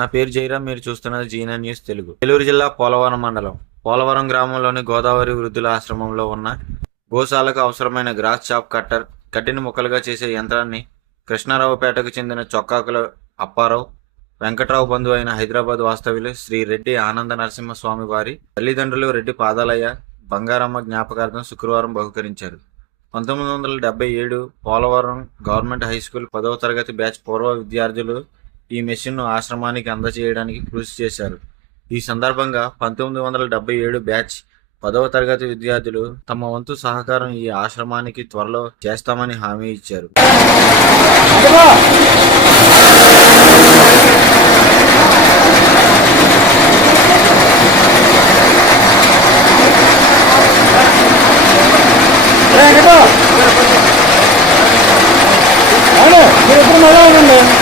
నా పేరు జయరాం. మీరు చూస్తున్నది జీనా న్యూస్ తెలుగు. ఏలూరు జిల్లా పోలవరం మండలం పోలవరం గ్రామంలోని గోదావరి వృద్ధుల ఆశ్రమంలో ఉన్న గోశాలకు అవసరమైన గ్రాస్ చాప్ కట్టర్, కట్టిన ముక్కలుగా చేసే యంత్రాన్ని కృష్ణారావుపేటకు చెందిన చొక్కాకుల అప్పారావు, వెంకట్రావు బంధువు అయిన హైదరాబాద్ వాస్తవ్యులు శ్రీ రెడ్డి ఆనంద నరసింహస్వామి వారి తల్లిదండ్రులు రెడ్డి పాదాలయ్య, బంగారమ్మ జ్ఞాపకార్థం శుక్రవారం బహుకరించారు. 1977 పోలవరం గవర్నమెంట్ హై స్కూల్ 10వ తరగతి బ్యాచ్ పూర్వ విద్యార్థులు ఈ మెషిన్ను ఆశ్రమానికి అందజేయడానికి కృషి చేశారు. ఈ సందర్భంగా 1977 బ్యాచ్ 10వ తరగతి విద్యార్థులు తమ వంతు సహకారం ఈ ఆశ్రమానికి త్వరలో చేస్తామని హామీ ఇచ్చారు. అవును, మీరు ఎప్పుడు మళ్ళా ఉండండి.